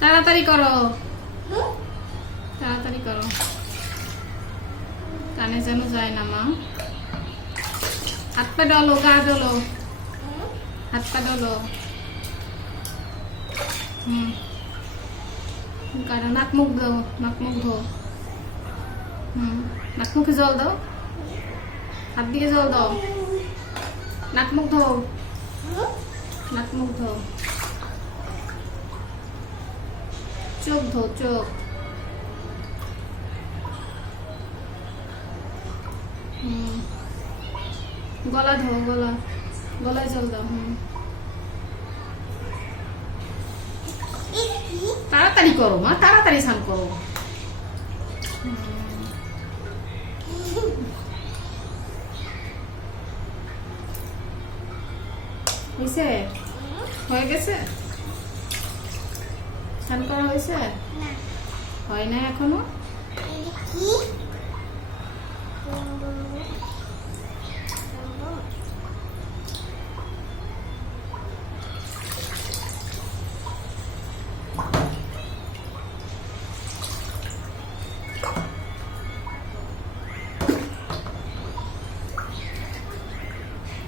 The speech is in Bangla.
তাড়াতাড়ি করো, তাড়াতাড়ি করো, কানে যেন যায় না মা। হাত পা ডলো, গা ডলো, হাত পা ডলো। কারো নাক মুখ দাও, নাক মুখ ধো। নাক মুখে জল দাও, হাত দিয়ে জল দাও, নাক মুখ ধো, নাক মুখ ধো, চোখ ধো, চোখ। গলা ধো, গলা, গলায় জল দাও। তাড়াতাড়ি করো মা, তাড়াতাড়ি স্নান করো। হয়েছে, হয়ে গেছে, স্নান করা হয়েছে, হয় না এখনো।